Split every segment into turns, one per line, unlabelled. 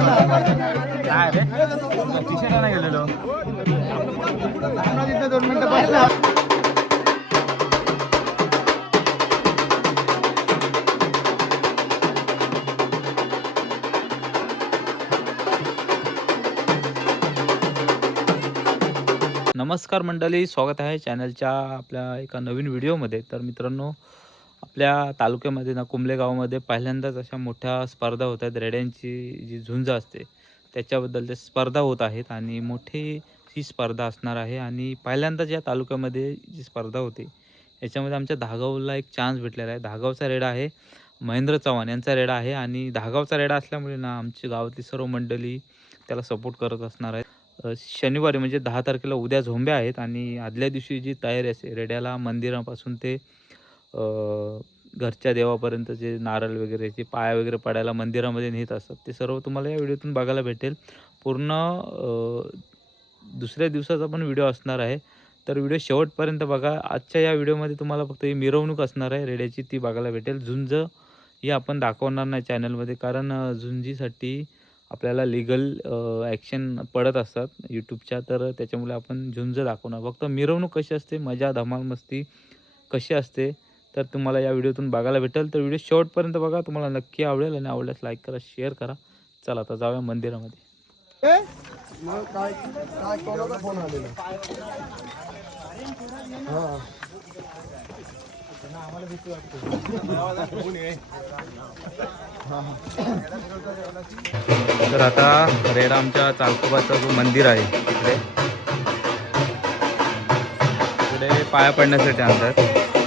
काय रे तिसऱ्या नाही गेलेलो
दोन मिनिटं बसला
नमस्कार मंडळी स्वागत आहे चॅनलच्या आपल्या एका नवीन व्हिडिओमध्ये तर मित्रांनो आपल्या तालुक्यामध्ये ना कुंबलेगावमध्ये पहिल्यांदाच अशा मोठ्या स्पर्धा होत आहेत. रेड्यांची जी झुंज असते त्याच्याबद्दल त्या स्पर्धा होत आहेत आणि मोठी ही स्पर्धा असणार आहे. आणि पहिल्यांदाच या तालुक्यामध्ये जी स्पर्धा होती याच्यामध्ये आमच्या धागावला एक चान्स भेटलेला आहे. धागावचा रेडा आहे महेंद्र चव्हाण यांचा रेडा आहे. आणि धागावचा रेडा असल्यामुळे ना आमची गावातली सर्व मंडळी त्याला सपोर्ट करत असणार आहेत. शनिवारी म्हणजे दहा तारखेला उद्या झोंब्या आहेत आणि आदल्या दिवशी जी तयारी असते रेड्याला मंदिरापासून ते घरच्या देवापर्यंत जे नारळ वगैरे जे पाया वगैरे पडायला मंदिरामध्ये नेत असतात ते सर्व तुम्हाला या व्हिडिओतून बघायला भेटेल. पूर्ण दुसऱ्या दिवसाचा पण व्हिडिओ असणार आहे. तर व्हिडिओ शेवटपर्यंत बघा. आजच्या या व्हिडिओमध्ये तुम्हाला फक्त ही मिरवणूक असणार आहे. रेड्याची ती बघायला भेटेल. झुंज ही आपण दाखवणार नाही चॅनलमध्ये कारण झुंजीसाठी आपल्याला लिगल ॲक्शन पडत असतात यूट्यूबच्या तर त्याच्यामुळे आपण झुंज दाखवणार. फक्त मिरवणूक कशी असते? मजा धमाल मस्ती कशी असते? तर तुम्हाला या व्हिडिओतून बघायला भेटेल. तर व्हिडिओ शेवटपर्यंत बघा. तुम्हाला नक्की आवडेल आणि आवडल्यास लाईक करा शेअर करा. चला आता जाऊया मंदिरामध्ये.
मग काय काय कोणाचा फोन आलेला? हा.
तर आता रेडा आमच्या चालकोबाचं जो मंदिर आहे तिकडे. तिकडे पाया पडण्यासाठी आणतात.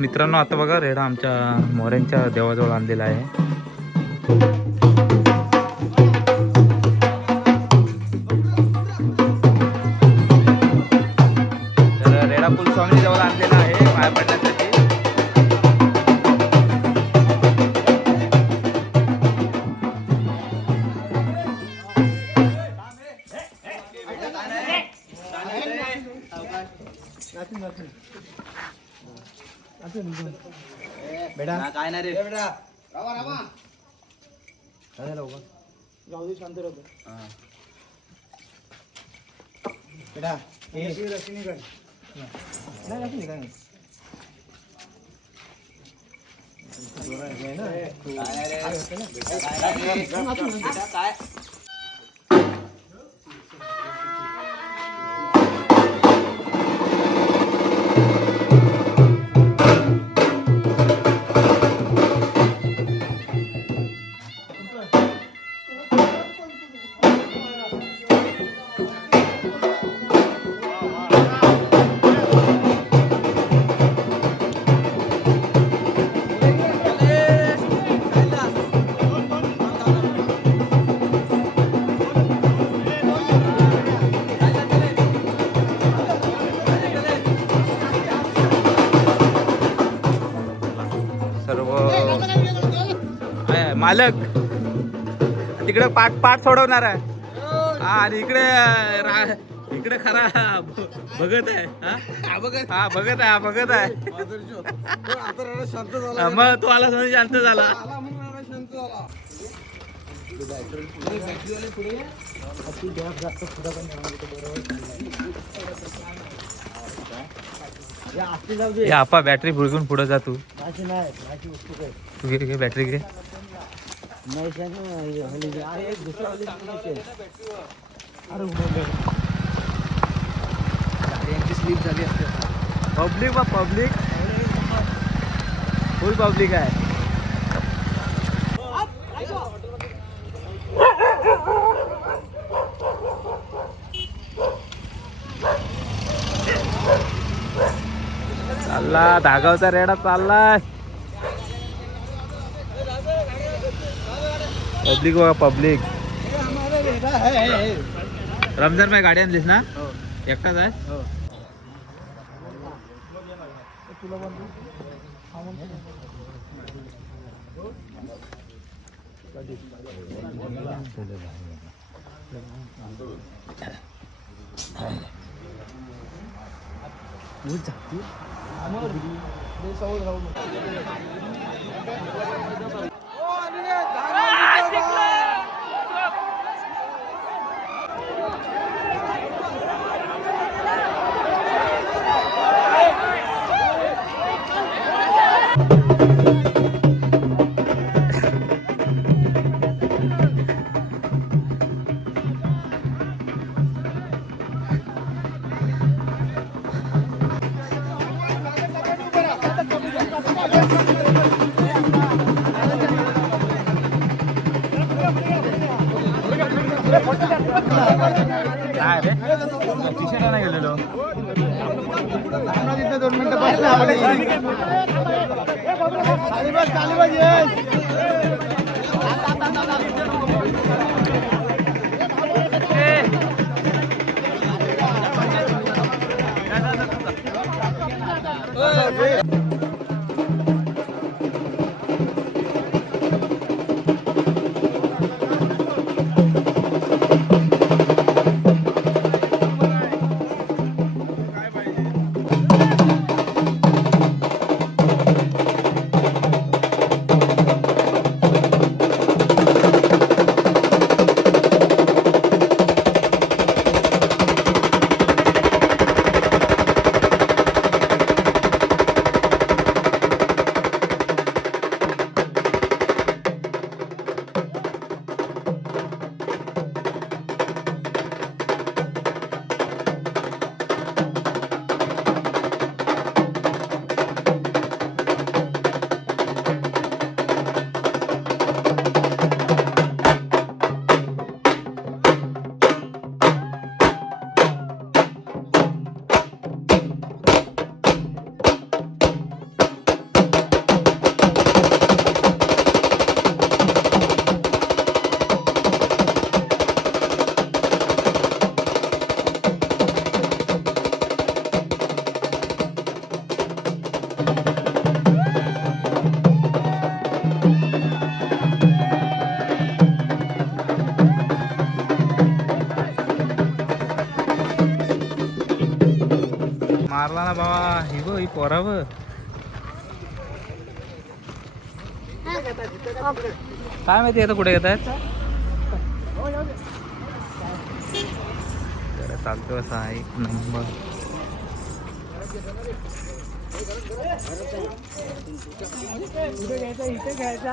मित्रांनो आता बघा रेडा आमच्या मोऱ्यांच्या देवाजवळ आणलेला आहे. तर रेडा
बेटा.
काय नाही रे.
बेटा. काय झालं बाबा जाऊ दे शांत राहतो बेटा ए रशी निघाल. नाही रशी निघाल नाही.
काय
सर्व मालक तिकडे पाठ पाठ सोडवणार आहे. हा. आणि इकडे इकडे खरा ब- भगत आहे हा? हा बघत आहे हा बघत आहे. हा, मग तू आला शांत झाला. हे आपा बॅटरी फुडकून पुढे जा तू. घे बॅटरी घे.
नाही अरे अरे गाड्यांची स्लीप झाली असते
पब्लिक बा पब्लिक फुल पब्लिक आहे. चालला धागावचा रेडा चाललाय. पब्लिक बघा पब्लिक
हे.
रमजान भाई गाडी आणलीस ना
हो.
एकटाच आहे
बस ना,
मारला ना बाबा ही गो ही पोराव काय माहिती आता कुठे येत आहेत जरा चालतो असा एक नंबर
इथे घ्यायचा इथे घ्यायचा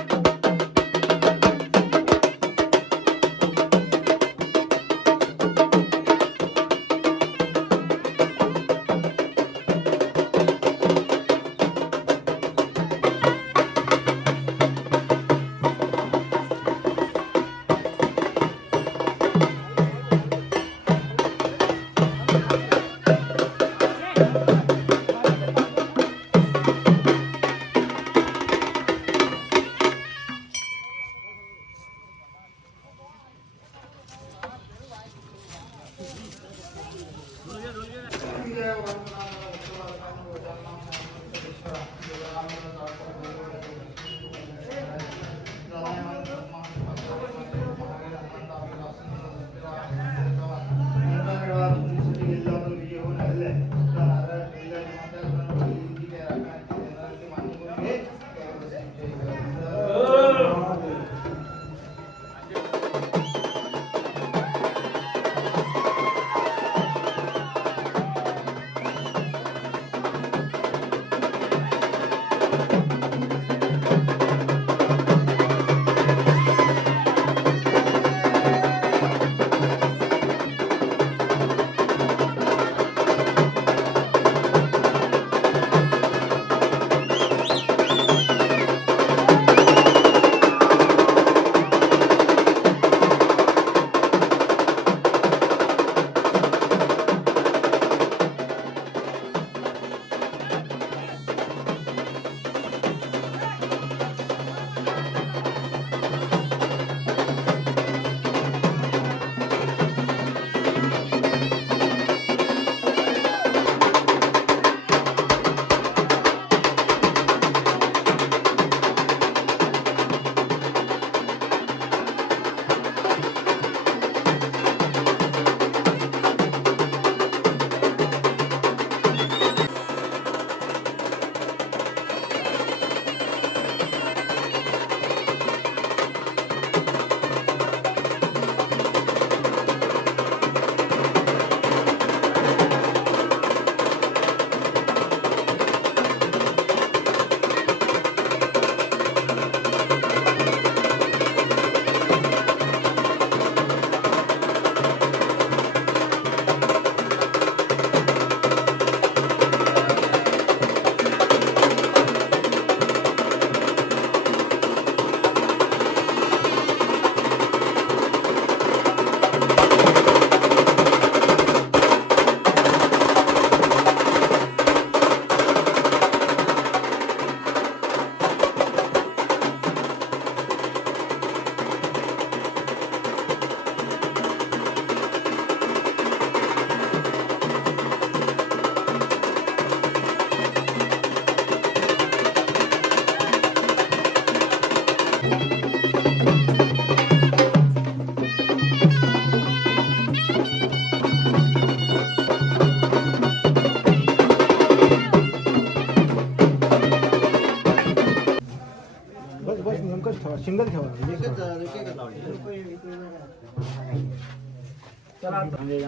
खाली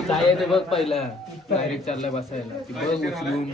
काय आहे ते बघ पहिला. डायरेक्ट चाललाय बसायला. ती बघ उचलून.